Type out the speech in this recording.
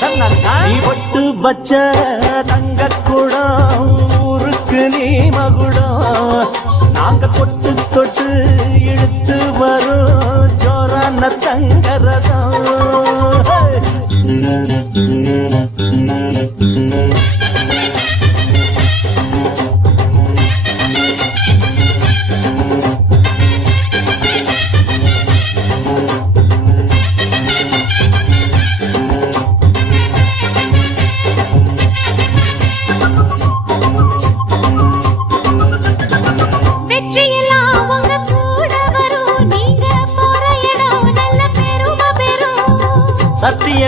நீ பொட்டு வச்ச தங்க குடம் ஊருக்கு நீ மகுடம் நாங்க தொட்டு தொட்டு இழுத்து வரும் ஜோரான தங்கரதம்